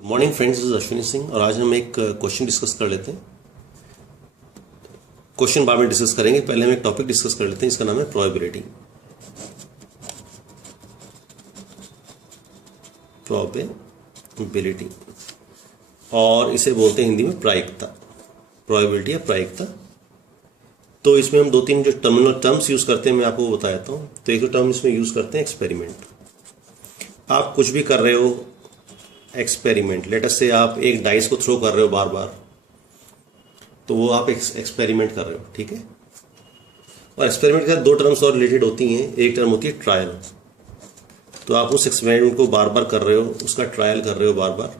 Good morning friends, this is Ashwini Singh और आज हम एक क्वेश्चन डिस्कस कर लेते हैं। क्वेश्चन बाद में डिस्कस करेंगे, पहले हम एक टॉपिक डिस्कस कर लेते हैं। इसका नाम है प्रोबेबिलिटी। प्रोबेबिलिटी और इसे बोलते हैं हिंदी में प्रायिकता। प्रोबेबिलिटी या प्रायिकता। तो इसमें हम दो तीन जो टर्म्स यूज करते हैं मैं आपको बता देता हूँ। तो एक टर्म इसमें यूज करते हैं एक्सपेरिमेंट। आप कुछ भी कर रहे हो, एक्सपेरिमेंट, लेट अस से आप एक डाइस को थ्रो कर रहे हो बार बार, तो वो आप एक्सपेरिमेंट कर रहे हो, ठीक है। और एक्सपेरिमेंट के साथ दो टर्म्स और रिलेटेड होती हैं। एक टर्म होती है ट्रायल। तो आप उस एक्सपेरिमेंट को बार बार कर रहे हो, उसका ट्रायल कर रहे हो बार बार।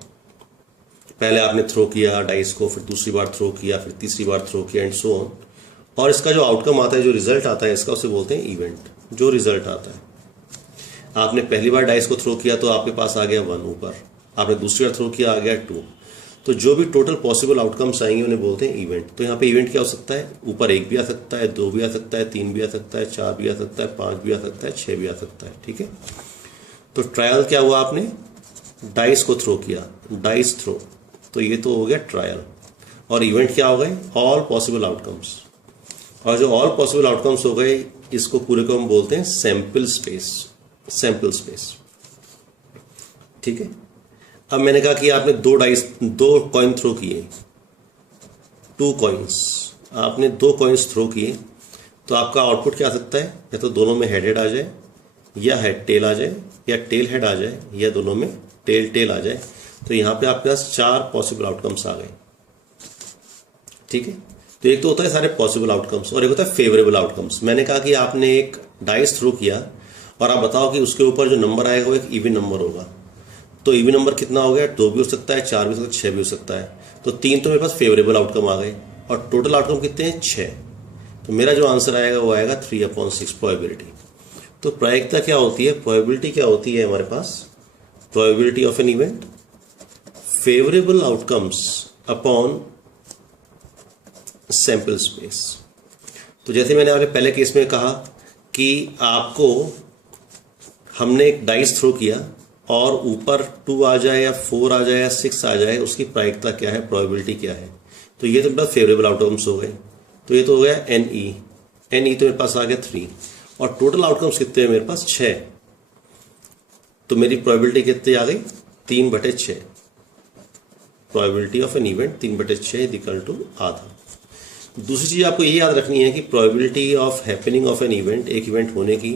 पहले आपने थ्रो किया डाइस को, फिर दूसरी बार थ्रो किया, फिर तीसरी बार थ्रो किया एंड सो ऑन। और इसका जो आउटकम आता है, जो रिजल्ट आता है इसका, उसे बोलते हैं इवेंट। जो रिजल्ट आता है, आपने पहली बार डाइस को थ्रो किया तो आपके पास आ गया 1 ऊपर, आपने दूसरी बार थ्रो किया आ गया 2। तो जो भी टोटल पॉसिबल आउटकम्स आएंगे उन्हें बोलते हैं इवेंट। तो यहाँ पे इवेंट क्या हो सकता है? ऊपर 1 भी आ सकता है, 2 भी आ सकता है, 3 भी आ सकता है, 4 भी आ सकता है, 5 भी आ सकता है, 6 भी आ सकता है, ठीक है। तो ट्रायल क्या हुआ? आपने डाइस को थ्रो किया, डाइस थ्रो, तो ये तो हो गया ट्रायल। और इवेंट क्या हो गए? All possible outcomes. और जो ऑल पॉसिबल आउटकम्स हो गए, इसको पूरे को हम बोलते हैं सैंपल स्पेस। सैंपल स्पेस, ठीक है। अब मैंने कहा कि आपने दो कॉइन थ्रो किए, 2 कॉइन्स, आपने 2 कॉइन्स थ्रो किए, तो आपका आउटपुट क्या आ सकता है? या तो दोनों में हेड हेड आ जाए, या हेड टेल आ जाए, या टेल हेड आ जाए, या दोनों में टेल टेल आ जाए। तो यहां पे आपके पास 4 पॉसिबल आउटकम्स आ गए, ठीक है। तो एक तो होता है सारे पॉसिबल आउटकम्स और एक होता है फेवरेबल आउटकम्स। मैंने कहा कि आपने एक डाइस थ्रो किया और आप बताओ कि उसके ऊपर जो नंबर आएगा वो एक इवन नंबर होगा। तो इवन नंबर कितना हो गया? 2 भी हो सकता है, 4 भी हो सकता है, 6 भी हो सकता है। तो 3 तो मेरे पास फेवरेबल आउटकम आ गए और टोटल आउटकम कितने हैं? 6। तो मेरा जो आंसर आएगा वो आएगा 3/6 प्रोबेबिलिटी। तो प्रायिकता क्या होती है? प्रोबेबिलिटी क्या होती है हमारे पास? Probability of an event, favourable outcomes upon sample space. तो जैसे मैंने आपके पहले केस में कहा कि आपको हमने एक डाइस थ्रो किया और ऊपर 2 आ जाए या 4 आ जाए या 6 आ जाए, उसकी प्रायिकता क्या है, प्रोबेबिलिटी क्या है? तो ये तो मेरे पास फेवरेबल आउटकम्स हो गए। तो ये तो हो गया NE तो मेरे पास आ गया 3 और टोटल आउटकम्स कितने हैं मेरे पास? 6। तो मेरी प्रोबेबिलिटी कितनी आ गई? 3/6। Probability of an event 3/6 equal to आधा। दूसरी चीज आपको ये याद रखनी है कि probability of happening of an event, एक इवेंट होने की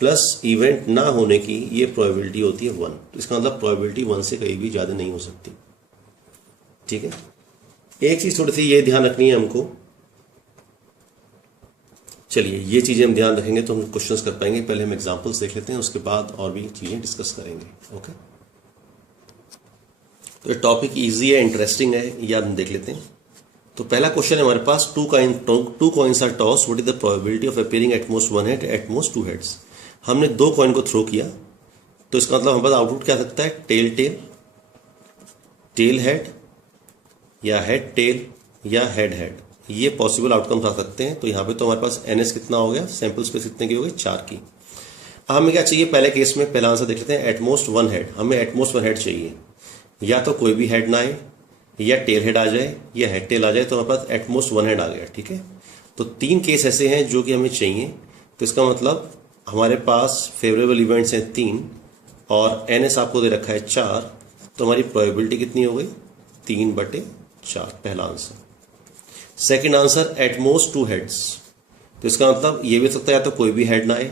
प्लस इवेंट ना होने की, ये प्रोबेबिलिटी होती है 1। तो इसका मतलब प्रोबेबिलिटी 1 से कहीं भी ज्यादा नहीं हो सकती, ठीक है। एक चीज थोड़ी सी ये ध्यान रखनी है हमको। चलिए, ये चीजें हम ध्यान रखेंगे तो हम क्वेश्चंस कर पाएंगे। पहले हम एग्जांपल्स देख लेते हैं, उसके बाद और भी चीजें डिस्कस करेंगे, ओके। तो ये टॉपिक इजी है, इंटरेस्टिंग है, ये हम देख लेते हैं। तो पहला क्वेश्चन है हमारे पास, 2 coins are toss, what is the probability of appearing at most 1 head, at most 2 heads. हमने 2 कॉइन को थ्रो किया, तो इसका मतलब हमारे पास आउटपुट क्या सकता है? टेल टेल, टेल हेड, या हेड टेल, या हेड हेड। ये पॉसिबल आउटकम्स आ सकते हैं। तो यहाँ पे तो हमारे पास NS कितना हो गया? सैंपल स्पेस कितने की हो गई? 4 की। हमें क्या चाहिए? पहले केस में पहला आंसर देख लेते हैं, एटमोस्ट 1 हेड। हमें एटमोस्ट 1 हेड चाहिए, या तो कोई भी हेड ना आए, या टेल हेड आ जाए, या हेड टेल आ जाए। तो हमारे पास एटमोस्ट 1 हेड आ गया, ठीक है। तो 3 केस ऐसे हैं जो कि हमें चाहिए। तो इसका मतलब हमारे पास फेवरेबल इवेंट्स हैं 3 और NS आपको दे रखा है 4। तो हमारी प्रोबेबिलिटी कितनी हो गई? 3/4, पहला answer. Second answer, at most 2 heads. तो इसका मतलब ये भी हो सकता है या तो कोई भी हेड ना आए,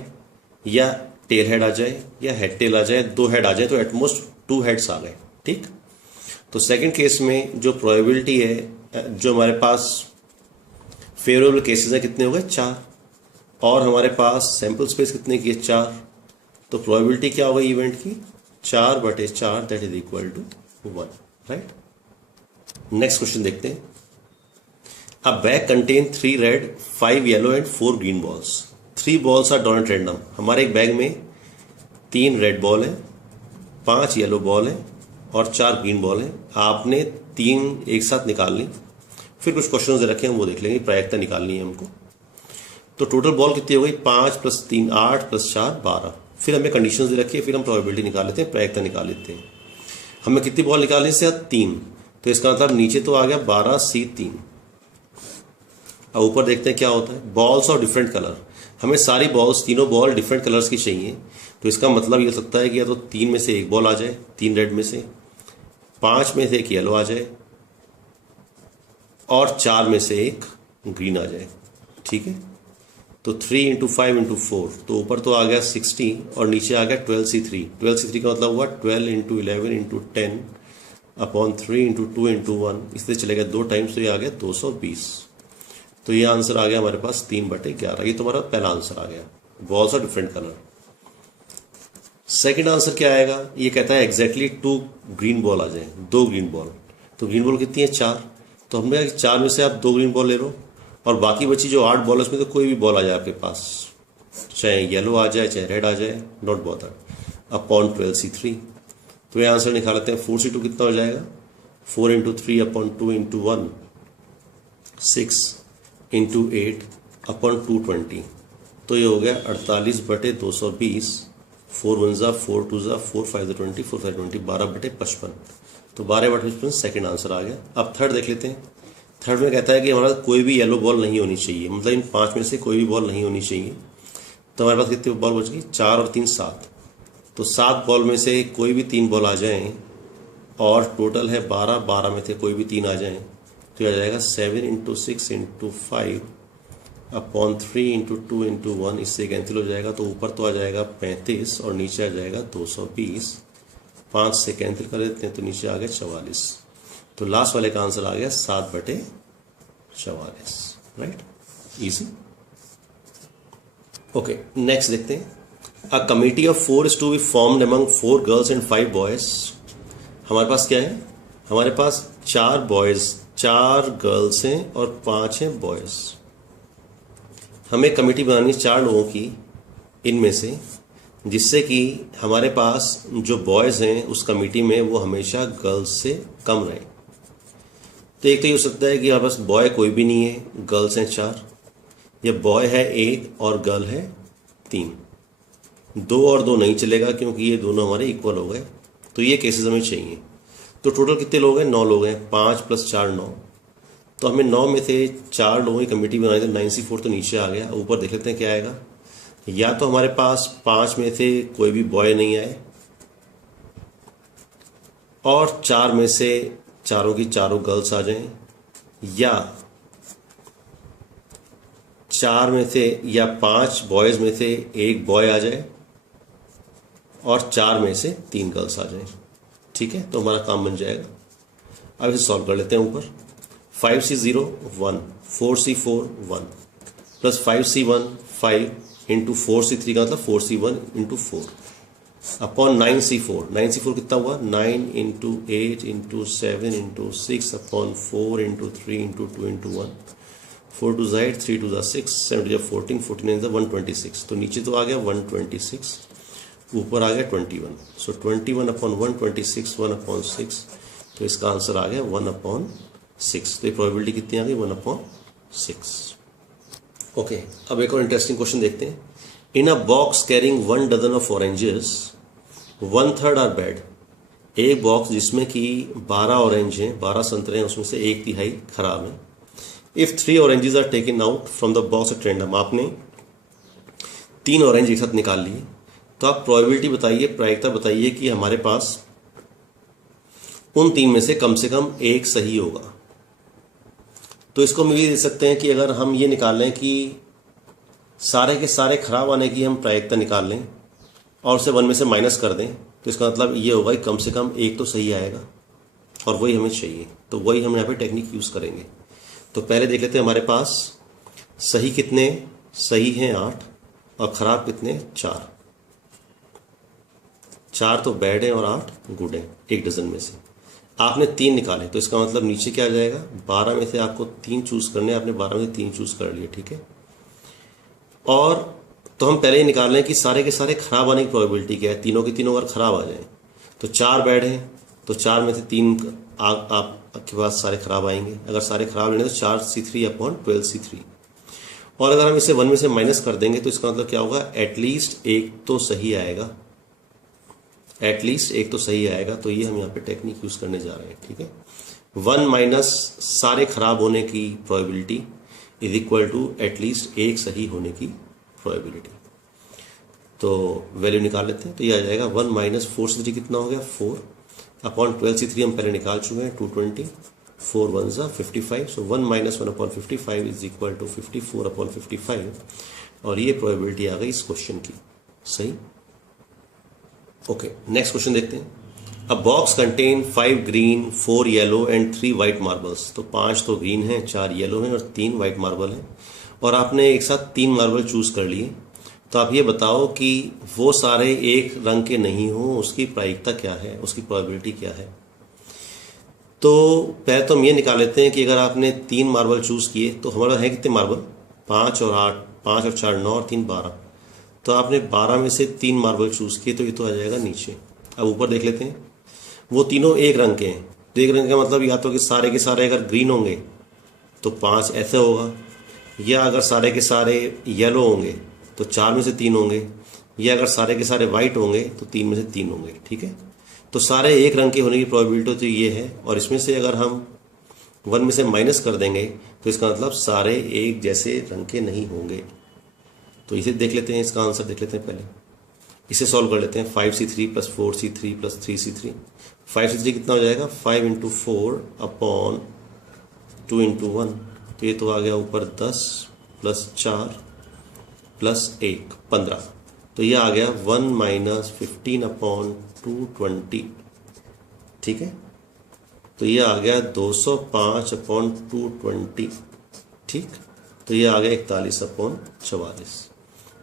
या टेल हेड आ जाए, या हेड टेल आ जाए, 2 हेड आ जाए, तो एटमोस्ट 2 हेड्स आ गए, ठीक। तो सेकंड केस में जो प्रोबेबिलिटी है, जो हमारे पास फेवरेबल केसेस है, कितने हो गए? 4। और हमारे पास सैंपल स्पेस कितने की है? 4। तो प्रोबेबिलिटी क्या हो गई इवेंट की? 4/4, that is equal to 1, right. Next question देखते हैं। A bag contain 3 red, 5 yellow and 4 green balls. 3 balls are drawn at random. हमारे एक बैग में 3 रेड बॉल है, 5 येलो बॉल है और 4 ग्रीन बॉल है। आपने 3 एक साथ निकाल ली, फिर कुछ क्वेश्चन दे रखे हैं वो देख लेंगे। प्रायिकता निकालनी है हमको। तो टोटल बॉल कितनी हो गई? 5 + 3 8 + 4 12। फिर हमें कंडीशंस दे रखी है, फिर हम प्रोबेबिलिटी निकाल लेते हैं, प्रायिकता निकाल लेते हैं। हमें कितनी बॉल निकालनी से? 3। तो इसका मतलब नीचे तो आ गया 12C3। अब ऊपर देखते हैं क्या होता है। बॉल्स और डिफरेंट कलर, हमें सारी बॉल्स, तीनों बॉल डिफरेंट कलर्स की चाहिए। तो इसका मतलब ये हो सकता है कि या तो 3 में से एक बॉल आ जाए, 3 रेड में से, 5 में से एक येलो आ जाए, और 4 में से एक ग्रीन आ जाए। ठीक है, तो 3 × 5 × 4, तो ऊपर तो आ गया 60 और नीचे आ गया 12C3। 12C3 का मतलब हुआ 12 × 11 × 10 अपॉन 3 × 2 × 1, इसलिए चलेगा 2 टाइम्स, तो ये आ गया 220। तो ये आंसर आ गया हमारे पास 3/11। ये तुम्हारा पहला आंसर आ गया, बॉल्स और डिफरेंट कलर। सेकंड आंसर क्या आएगा? ये कहता है एग्जैक्टली 2 ग्रीन बॉल आ जाए, 2 ग्रीन बॉल। तो ग्रीन बॉल कितनी है? 4। तो हमने 4 में से आप 2 ग्रीन बॉल ले लो, और बाकी बची जो 8 बॉल उसमें तो कोई भी बॉल आ जाए आपके पास, चाहे येलो आ जाए चाहे रेड आ जाए, नॉट बॉदर्ड, अपॉन 12C3। तो ये आंसर निकाल लेते हैं। 4C2 कितना हो जाएगा? 4 × 3 अपॉन 2 × 1, 6 × 8 अपॉन 220। तो ये हो गया 48/220। 4 1 ज़ा 4 2 ज़ा 4 5 20 4 5 20 12/55। तो 12/55 सेकेंड आंसर आ गया। अब थर्ड देख लेते हैं। थर्ड में कहता है कि हमारा कोई भी येलो बॉल नहीं होनी चाहिए, मतलब इन 5 में से कोई भी बॉल नहीं होनी चाहिए। तो हमारे पास कितनी बॉल बच गई? 4 और 3 7। तो 7 बॉल में से कोई भी 3 बॉल आ जाएं, और टोटल है 12, 12 में से कोई भी 3 आ जाएं, तो ये आ जाएगा 7 × 6 × 5 अपॉन 3 × 2 × 1, इससे कैंसिल हो जाएगा। तो ऊपर तो आ जाएगा 35 और नीचे आ जाएगा 220। 5 से कैंसिल कर देते हैं तो नीचे आ गया 44। तो लास्ट वाले का आंसर आ गया 7/44। Right, easy. ओके, नेक्स्ट देखते हैं। A committee of 4 is to be formed among 4 girls and 5 boys. हमारे पास क्या है? हमारे पास 4 बॉयज, 4 गर्ल्स हैं और 5 हैं बॉयज। हमें कमेटी बनानी 4 लोगों की इनमें से, जिससे कि हमारे पास जो बॉयज़ हैं उस कमेटी में वो हमेशा गर्ल्स से कम रहे। तो एक तो ये हो सकता है कि हमारे पास बॉय कोई भी नहीं है, गर्ल्स हैं 4, या बॉय है 1 और गर्ल है 3। 2 और 2 नहीं चलेगा क्योंकि ये दोनों हमारे इक्वल हो गए। तो ये केसेस हमें चाहिए। तो टोटल कितने लोग हैं? 9 लोग हैं। 5 + 4 9। तो हमें 9 में से 4 लोगों की कमेटी बनाई, तो 9C4 तो नीचे आ गया। ऊपर देख लेते हैं क्या आएगा। या तो हमारे पास 5 में से कोई भी बॉय नहीं आए, और 4 में से चारों की चारों गर्ल्स आ जाएं, या 4 में से या 5 बॉयज़ में से एक बॉय आ जाए, और 4 में से 3 गर्ल्स आ जाएं। ठीक है, तो हमारा काम बन जाएगा। अब इसे सॉल्व कर लेते हैं। ऊपर 5C0 1, 4C4 1, plus 5C1 5 into 4C3 का मतलब 4C1 × 4 अपॉन 9C4। 9C4 कितना हुआ? 9 × 8 × 7 × 6 अपॉन 4 × 3 × 2 × 1। 4 2 8, 3 2 6, 7 2 14, 14 126। तो नीचे तो आ गया 126, ऊपर आ गया 21। सो 21 अपॉन 126, 1/6। तो इसका आंसर आ गया 1/6। तो ये प्रोबेबिलिटी कितनी आ गई? 1/6। ओके, अब एक और इंटरेस्टिंग क्वेश्चन देखते हैं। In a box carrying 1 dozen of oranges 1/3 are bad. एक बॉक्स जिसमें कि 12 ऑरेंज हैं, 12 संतरे हैं, उसमें से 1/3 खराब है। If 3 oranges are taken out from the box at random, आपने 3 ऑरेंज एक साथ निकाल लिए, तो आप प्रोबेबिलिटी बताइए, प्रायिकता बताइए कि हमारे पास उन 3 में से कम एक सही होगा। तो इसको हम ये दे सकते हैं कि अगर हम ये निकाल लें कि सारे के सारे खराब आने की हम प्रायिकता निकाल लें और उसे 1 में से माइनस कर दें, तो इसका मतलब ये होगा कि कम से कम एक तो सही आएगा, और वही हमें चाहिए। तो वही हम यहाँ पे टेक्निक यूज़ करेंगे। तो पहले देख लेते हैं हमारे पास सही कितने। सही हैं 8 और ख़राब कितने? 4। 4 तो बैड है और 8 गुड है एक डजन में से। आपने 3 निकाले, तो इसका मतलब नीचे क्या आ जाएगा? 12 में से आपको 3 चूज़ करने, आपने 12 में से 3 चूज़ कर लिए। ठीक है, और तो हम पहले ही निकाल लें कि सारे के सारे खराब आने की प्रोबेबिलिटी क्या है। तीनों के तीनों अगर खराब आ जाए, तो 4 बैड हैं, तो 4 में से 3 आपके पास सारे खराब आएंगे। अगर सारे खराब लेंगे तो 4C3 अपॉन 12C3। और अगर हम इसे 1 में से माइनस कर देंगे, तो इसका मतलब क्या होगा? एटलीस्ट एक तो सही आएगा। एटलीस्ट एक तो सही आएगा, तो ये हम यहाँ पे टेक्निक यूज करने जा रहे हैं, ठीक है। 1 माइनस सारे खराब होने की probability is equal to at least एक सही होने की प्रोबेबिलिटी। तो वैल्यू निकाल लेते हैं, तो ये आ जाएगा 1 माइनस 4C3 कितना हो गया 4 अपॉन 12C3 हम पहले निकाल चुके हैं 220, 4 1 ज़ा 55, so 1 minus 1 upon 55 is equal to 54 upon 55, और ये प्रोबेबिलिटी आ गई इस क्वेश्चन की, सही। ओके, नेक्स्ट क्वेश्चन देखते हैं। अ box contain 5 green 4 yellow and 3 white marbles, तो 5 तो ग्रीन हैं, 4 येलो हैं और 3 वाइट मार्बल हैं, और आपने एक साथ 3 मार्बल चूज कर लिए। तो आप ये बताओ कि वो सारे एक रंग के नहीं हो, उसकी प्रायिकता क्या है, उसकी प्रोबेबिलिटी क्या है। तो पहले तो हम ये निकाल लेते हैं कि अगर आपने 3 मार्बल चूज किए तो हमारे पास है कितने मार्बल, 5 और 8, 5 और 4 9 और 3 12, तो आपने 12 में से 3 मार्बल चूज किए, तो ये तो आ जाएगा नीचे। अब ऊपर देख लेते हैं, वो तीनों एक रंग के हैं, तो एक रंग का मतलब या तो कि सारे के सारे अगर ग्रीन होंगे तो 5 ऐसे होगा, या अगर सारे के सारे येलो होंगे तो 4 में से 3 होंगे, या अगर सारे के सारे वाइट होंगे तो 3 में से 3 होंगे, ठीक है। तो सारे एक रंग के होने की प्रोबेबिलिटी तो ये है, और इसमें से अगर हम 1 में से माइनस कर देंगे तो इसका मतलब सारे एक जैसे रंग के नहीं होंगे। तो इसे देख लेते हैं, इसका आंसर देख लेते हैं, पहले इसे सॉल्व कर लेते हैं। 5C3 plus 4C3 plus 3C3, 5C3 कितना हो जाएगा 5 इंटू 4 अपॉन 2 इंटू 1, तो ये तो आ गया ऊपर 10 प्लस 4 प्लस 1 15, तो ये आ गया 1 माइनस 15 अपॉन 220, ठीक है। तो ये आ गया 205 अपॉन 220, ठीक। तो ये आ गया 41 अपॉन 44,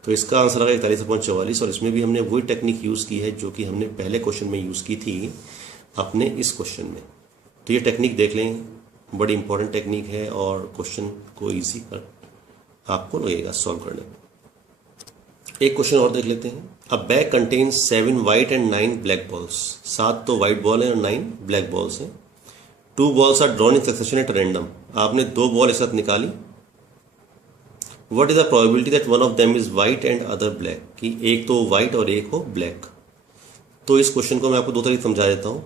तो इसका आंसर आ गया 41 अपॉन 44, और इसमें भी हमने वही टेक्निक यूज़ की है जो कि हमने पहले क्वेश्चन में यूज़ की थी अपने इस क्वेश्चन में। तो ये टेक्निक देख लें, बड़ी इंपॉर्टेंट टेक्निक है और क्वेश्चन को ईजी कर आपको लगेगा सॉल्व करने में। एक क्वेश्चन और देख लेते हैं। A bag contains 7 white and 9 black balls, 7 तो वाइट बॉल है और 9 ब्लैक बॉल्स हैं। 2 balls are drawn in succession at random, आपने 2 बॉल एक साथ निकाली। What is the probability that one of them is white and other black, कि एक तो वाइट और एक हो ब्लैक। तो इस क्वेश्चन को मैं आपको 2 तरीके समझा देता हूँ।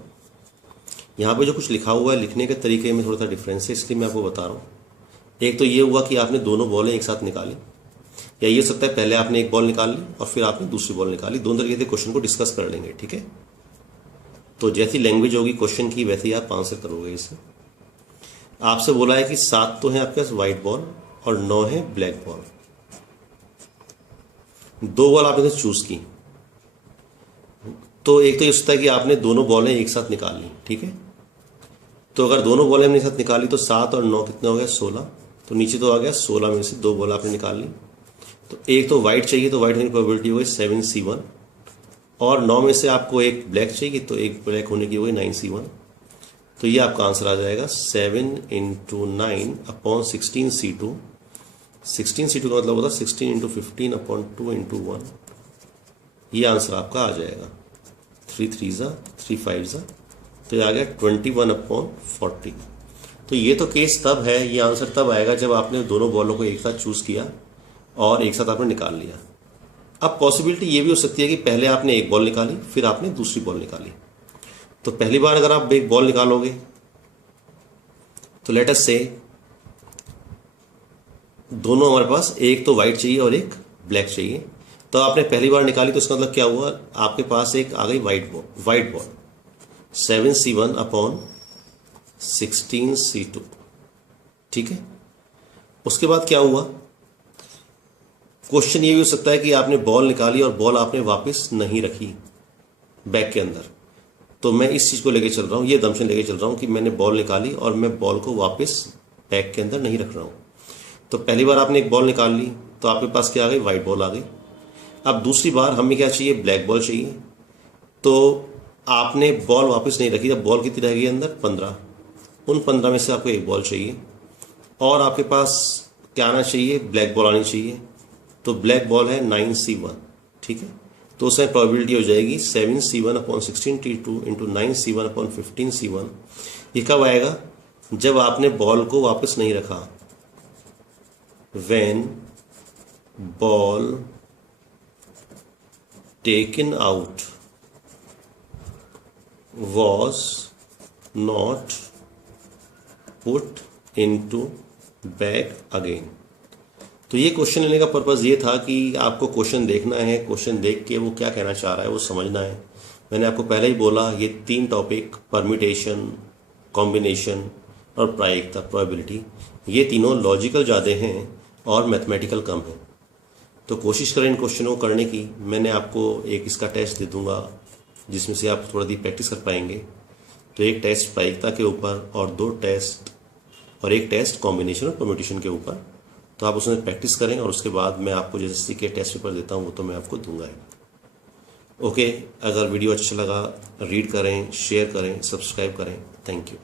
यहाँ पे जो कुछ लिखा हुआ है लिखने के तरीके में थोड़ा सा डिफरेंस है, इसलिए मैं आपको बता रहा हूँ। एक तो ये हुआ कि आपने दोनों बॉलें एक साथ निकाली, या ये हो सकता है पहले आपने एक बॉल निकाल ली और फिर आपने दूसरी बॉल निकाली। दोनों तरीके से क्वेश्चन को डिस्कस कर लेंगे, ठीक है। तो जैसी लैंग्वेज होगी क्वेश्चन की वैसे ही आप आंसर करोगे इसे। आपसे बोला है कि 7 तो है आपके पास वाइट बॉल और 9 है ब्लैक बॉल। 2 बॉल आपने चूज की, तो एक तो ये सकता है कि आपने दोनों बॉलें एक साथ निकाल ली, ठीक है। तो अगर दोनों बॉलें हमने एक साथ निकाली तो 7 और 9 कितना हो गया 16, तो नीचे तो आ गया 16 में से 2 बॉल आपने निकाल ली। तो एक तो वाइट चाहिए, तो वाइट होने की प्रोबेबिलिटी हो गई 7C1, और 9 में से आपको एक ब्लैक चाहिए, तो एक ब्लैक होने की हो गई 9C1। तो ये आपका आंसर आ जाएगा 7 इंटू 9 अपॉन 16C2। 16C2 का मतलब होता है 16 इंटू 15 अपॉन 2 इंटू 1। ये आंसर आपका आ जाएगा 3 3 ज़ा 3 5 ज़ा, तो ये आ गया 21 अपॉन 40। तो ये तो केस तब है, ये आंसर तब आएगा जब आपने दोनों बॉलों को एक साथ चूज किया और एक साथ आपने निकाल लिया। अब पॉसिबिलिटी ये भी हो सकती है कि पहले आपने एक बॉल निकाली फिर आपने दूसरी बॉल निकाली। तो पहली बार अगर आप एक बॉल निकालोगे तो लेट अस से दोनों हमारे पास एक तो वाइट चाहिए और एक ब्लैक चाहिए, तो आपने पहली बार निकाली तो इसका मतलब क्या हुआ, आपके पास एक आ गई white ball 7C1 upon 16C2, ठीक है। उसके बाद क्या हुआ, क्वेश्चन ये भी हो सकता है कि आपने बॉल निकाली और बॉल आपने वापस नहीं रखी बैग के अंदर। तो मैं इस चीज को लेके चल रहा हूं, ये दमशन लेके चल रहा हूं कि मैंने बॉल निकाली और मैं बॉल को वापस बैग के अंदर नहीं रख रहा हूं। तो पहली बार आपने एक बॉल निकाल ली तो आपके पास क्या आ गई, वाइट बॉल आ गई। अब दूसरी बार हमें क्या चाहिए, ब्लैक बॉल चाहिए। तो आपने बॉल वापस नहीं रखी, अब बॉल कितनी रह गई अंदर 15, उन 15 में से आपको एक बॉल चाहिए और आपके पास क्या आना चाहिए, ब्लैक बॉल आनी चाहिए। तो ब्लैक बॉल है 9C1, ठीक है। तो उसमें प्रोबेबिलिटी हो जाएगी 7C1 upon 16T2 into 9C1 upon 15C1। ये कब आएगा, जब आपने बॉल को वापस नहीं रखा, when ball taken out was not put into bag again। तो ये क्वेश्चन लेने का पर्पज़ ये था कि आपको क्वेश्चन देखना है, क्वेश्चन देख के वो क्या कहना चाह रहा है वो समझना है। मैंने आपको पहले ही बोला ये 3 टॉपिक परम्यूटेशन, कॉम्बिनेशन और प्रायिकता, प्रोबेबिलिटी, ये तीनों लॉजिकल ज़्यादा हैं और मैथमेटिकल कम हैं। तो कोशिश करें इन क्वेश्चनों को करने की। मैंने आपको एक इसका टेस्ट दे दूंगा जिसमें से आप थोड़ा दी प्रैक्टिस कर पाएंगे। तो एक टेस्ट प्रायिकता के ऊपर और 2 टेस्ट और एक टेस्ट कॉम्बिनेशन और परम्यूटेशन के ऊपर। तो आप उसमें प्रैक्टिस करें और उसके बाद मैं आपको जैसे के टेस्ट पेपर देता हूँ वो तो मैं आपको दूंगा ही। ओके, अगर वीडियो अच्छा लगा रीड करें, शेयर करें, सब्सक्राइब करें। Thank you.